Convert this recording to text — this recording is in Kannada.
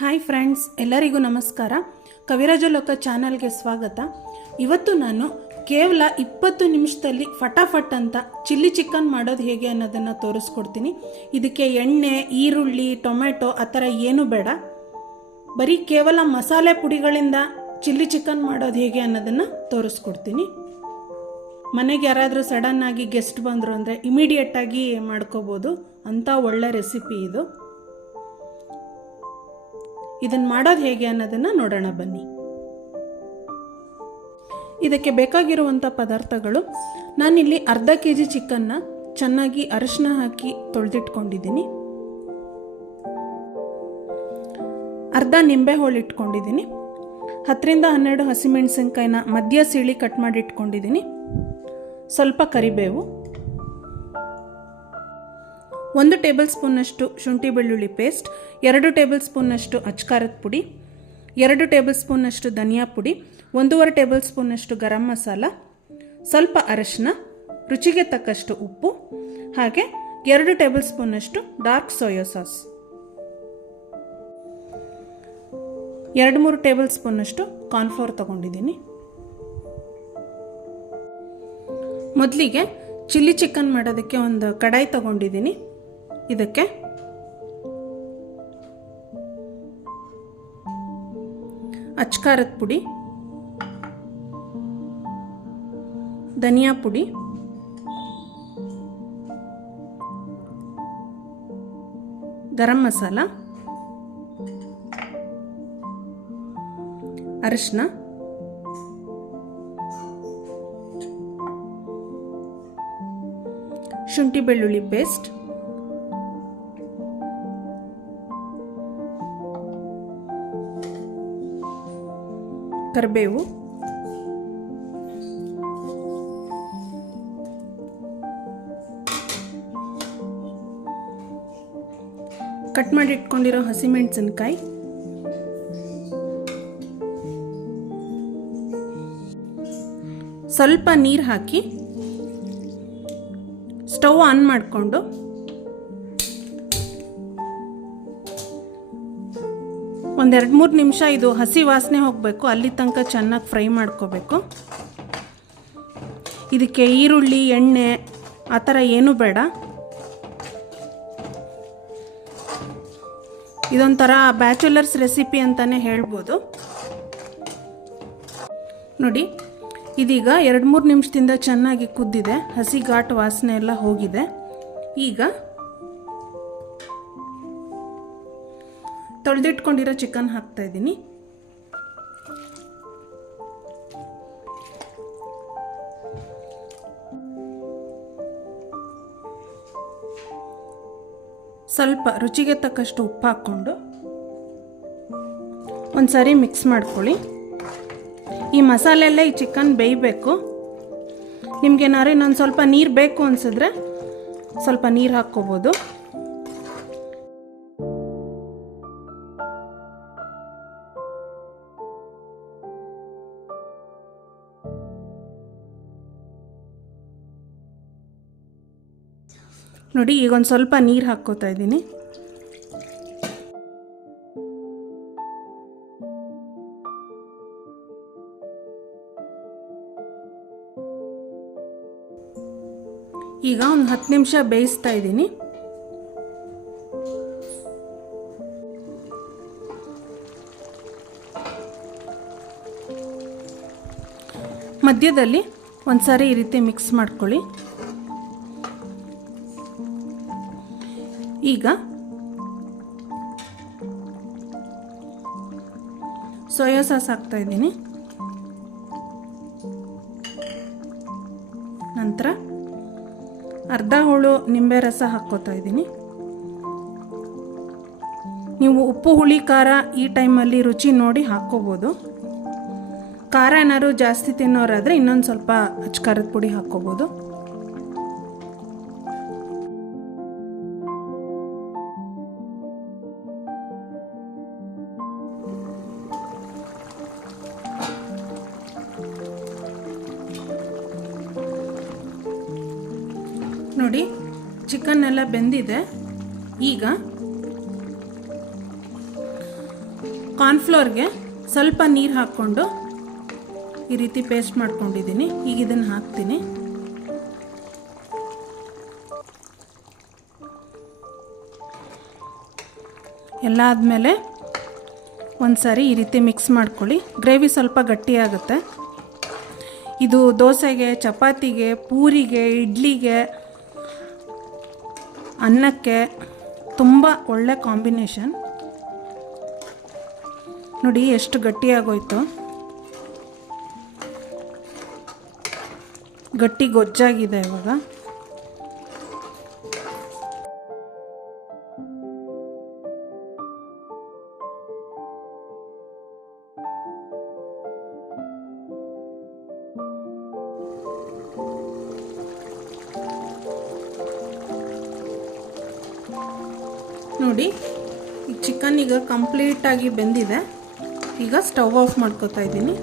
ಹಾಯ್ ಫ್ರೆಂಡ್ಸ್, ಎಲ್ಲರಿಗೂ ನಮಸ್ಕಾರ. ಕವಿರಾಜಲೋಕ ಚಾನಲ್ಗೆ ಸ್ವಾಗತ. ಇವತ್ತು ನಾನು ಕೇವಲ 20 ನಿಮಿಷದಲ್ಲಿ ಫಟಾಫಟ್ ಅಂತ ಚಿಲ್ಲಿ ಚಿಕನ್ ಮಾಡೋದು ಹೇಗೆ ಅನ್ನೋದನ್ನು ತೋರಿಸ್ಕೊಡ್ತೀನಿ. ಇದಕ್ಕೆ ಎಣ್ಣೆ, ಈರುಳ್ಳಿ, ಟೊಮೆಟೊ ಆ ಥರ ಏನೂ ಬೇಡ. ಬರೀ ಕೇವಲ ಮಸಾಲೆ ಪುಡಿಗಳಿಂದ ಚಿಲ್ಲಿ ಚಿಕನ್ ಮಾಡೋದು ಹೇಗೆ ಅನ್ನೋದನ್ನು ತೋರಿಸ್ಕೊಡ್ತೀನಿ. ಮನೆಗೆ ಯಾರಾದರೂ ಸಡನ್ನಾಗಿ ಗೆಸ್ಟ್ ಬಂದರು ಅಂದರೆ ಇಮಿಡಿಯೇಟಾಗಿ ಮಾಡ್ಕೋಬೋದು. ಅಂಥ ಒಳ್ಳೆ ರೆಸಿಪಿ ಇದು. ಇದನ್ನು ಮಾಡೋದು ಹೇಗೆ ಅನ್ನೋದನ್ನು ನೋಡೋಣ ಬನ್ನಿ. ಇದಕ್ಕೆ ಬೇಕಾಗಿರುವಂಥ ಪದಾರ್ಥಗಳು, ನಾನಿಲ್ಲಿ ಅರ್ಧ kg ಚಿಕನ್ನ ಚೆನ್ನಾಗಿ ಅರಿಶಿನ ಹಾಕಿ ತೊಳೆದಿಟ್ಕೊಂಡಿದ್ದೀನಿ. ಅರ್ಧ ನಿಂಬೆ ಹೋಳು ಇಟ್ಕೊಂಡಿದ್ದೀನಿ. 10 ರಿಂದ 12 ಹಸಿಮೆಣಸಿನ್ಕಾಯಿನ ಮಧ್ಯ ಸೀಳಿ ಕಟ್ ಮಾಡಿ ಇಟ್ಕೊಂಡಿದ್ದೀನಿ. ಸ್ವಲ್ಪ ಕರಿಬೇವು, 1 ಟೇಬಲ್ ಸ್ಪೂನ್ನಷ್ಟು ಶುಂಠಿ ಬೆಳ್ಳುಳ್ಳಿ ಪೇಸ್ಟ್, 2 ಟೇಬಲ್ ಸ್ಪೂನ್ನಷ್ಟು ಅಚ್ಕಾರದ ಪುಡಿ, 2 ಟೇಬಲ್ ಸ್ಪೂನ್ನಷ್ಟು ಧನಿಯಾ ಪುಡಿ, 1.5 ಟೇಬಲ್ ಸ್ಪೂನ್ನಷ್ಟು ಗರಂ ಮಸಾಲ, ಸ್ವಲ್ಪ ಅರಿಶಿನ, ರುಚಿಗೆ ತಕ್ಕಷ್ಟು ಉಪ್ಪು, ಹಾಗೆ 2 ಟೇಬಲ್ ಸ್ಪೂನ್ನಷ್ಟು ಡಾರ್ಕ್ ಸೋಯಾ ಸಾಸ್, 2-3 ಟೇಬಲ್ ಸ್ಪೂನ್ನಷ್ಟು ಕಾರ್ನ್ಫ್ಲೋರ್ ತಗೊಂಡಿದ್ದೀನಿ. ಮೊದಲಿಗೆ ಚಿಲ್ಲಿ ಚಿಕನ್ ಮಾಡೋದಕ್ಕೆ ಒಂದು ಕಡಾಯಿ ತಗೊಂಡಿದ್ದೀನಿ. ಇದಕ್ಕೆ ಅಚ್ಕಾರದ ಪುಡಿ, ಧನಿಯಾ ಪುಡಿ, ಗರಂ ಮಸಾಲ, ಅರಿಶಿನ, ಶುಂಠಿ ಬೆಳ್ಳುಳ್ಳಿ ಪೇಸ್ಟ್, ಕರಿಬೇವು, ಕಟ್ ಮಾಡಿ ಇಟ್ಕೊಂಡಿರೋ ಹಸಿಮೆಣಸಿನಕಾಯಿ, ಸ್ವಲ್ಪ ನೀರು ಹಾಕಿ ಸ್ಟವ್ ಆನ್ ಮಾಡಿಕೊಂಡು ಒಂದು 2-3 ನಿಮಿಷ ಇದು ಹಸಿ ವಾಸನೆ ಹೋಗಬೇಕು, ಅಲ್ಲಿ ತನಕ ಚೆನ್ನಾಗಿ ಫ್ರೈ ಮಾಡ್ಕೋಬೇಕು. ಇದಕ್ಕೆ ಈರುಳ್ಳಿ, ಎಣ್ಣೆ ಆ ಥರ ಏನೂ ಬೇಡ. ಇದೊಂಥರ ಬ್ಯಾಚುಲರ್ಸ್ ರೆಸಿಪಿ ಅಂತಲೇ ಹೇಳ್ಬೋದು. ನೋಡಿ, ಇದೀಗ 2-3 ನಿಮಿಷದಿಂದ ಚೆನ್ನಾಗಿ ಕುದ್ದಿದೆ, ಹಸಿ ಘಾಟ್ ವಾಸನೆ ಎಲ್ಲ ಹೋಗಿದೆ. ಈಗ ತೊಳೆದಿಟ್ಕೊಂಡಿರೋ ಚಿಕನ್ ಹಾಕ್ತಾ ಇದ್ದೀನಿ. ಸ್ವಲ್ಪ ರುಚಿಗೆ ತಕ್ಕಷ್ಟು ಉಪ್ಪು ಹಾಕ್ಕೊಂಡು ಒಂದ್ಸರಿ ಮಿಕ್ಸ್ ಮಾಡ್ಕೊಳ್ಳಿ. ಈ ಮಸಾಲೆಯಲ್ಲೇ ಈ ಚಿಕನ್ ಬೇಯಬೇಕು. ನಿಮ್ಗೇನಾದ್ರು ಇನ್ನೊಂದು ಸ್ವಲ್ಪ ನೀರು ಬೇಕು ಅನಿಸಿದ್ರೆ ಸ್ವಲ್ಪ ನೀರು ಹಾಕ್ಕೋಬೋದು. ನೋಡಿ, ಈಗ ಒಂದು ಸ್ವಲ್ಪ ನೀರು ಹಾಕ್ಕೋತಾ ಇದ್ದೀನಿ. ಈಗ ಒಂದು 10 ನಿಮಿಷ ಬೇಯಿಸ್ತಾ ಇದ್ದೀನಿ. ಮಧ್ಯದಲ್ಲಿ ಒಂದ್ಸಾರಿ ಈ ರೀತಿ ಮಿಕ್ಸ್ ಮಾಡ್ಕೊಳ್ಳಿ. ಈಗ ಸೋಯಾ ಸಾಸ್ ಹಾಕ್ತಾ ಇದ್ದೀನಿ. ನಂತರ ಅರ್ಧ ಹೋಳು ನಿಂಬೆ ರಸ ಹಾಕ್ಕೋತಾ ಇದ್ದೀನಿ. ನೀವು ಉಪ್ಪು, ಹುಳಿ, ಖಾರ ಈ ಟೈಮಲ್ಲಿ ರುಚಿ ನೋಡಿ ಹಾಕ್ಕೋಬೋದು. ಖಾರ ಏನಾದ್ರು ಜಾಸ್ತಿ ತಿನ್ನೋರಾದರೆ ಇನ್ನೊಂದು ಸ್ವಲ್ಪ ಅಚ್ಕಾರದ ಪುಡಿ ಹಾಕ್ಕೋಬೋದು. ನೋಡಿ, ಚಿಕನ್ ಎಲ್ಲ ಬೆಂದಿದೆ. ಈಗ ಕಾರ್ನ್ಫ್ಲೋರ್ಗೆ ಸ್ವಲ್ಪ ನೀರು ಹಾಕ್ಕೊಂಡು ಈ ರೀತಿ ಪೇಸ್ಟ್ ಮಾಡ್ಕೊಂಡಿದ್ದೀನಿ. ಈಗ ಇದನ್ನು ಹಾಕ್ತೀನಿ. ಎಲ್ಲ ಆದಮೇಲೆ ಒಂದು ಸಾರಿ ಈ ರೀತಿ ಮಿಕ್ಸ್ ಮಾಡ್ಕೊಳ್ಳಿ. ಗ್ರೇವಿ ಸ್ವಲ್ಪ ಗಟ್ಟಿಯಾಗುತ್ತೆ. ಇದು ದೋಸೆಗೆ, ಚಪಾತಿಗೆ, ಪೂರಿಗೆ, ಇಡ್ಲಿಗೆ, ಅನ್ನಕ್ಕೆ ತುಂಬ ಒಳ್ಳೆ ಕಾಂಬಿನೇಷನ್. ನೋಡಿ ಎಷ್ಟು ಗಟ್ಟಿಯಾಗೋಯ್ತು, ಗಟ್ಟಿ ಗೊಜ್ಜಾಗಿದೆ ಇವಾಗ. ನೋಡಿ ಈ ಚಿಕನ್ ಈಗ ಕಂಪ್ಲೀಟಾಗಿ ಬೆಂದಿದೆ. ಈಗ ಸ್ಟವ್ ಆಫ್ ಮಾಡ್ಕೊತಾ ಇದ್ದೀನಿ.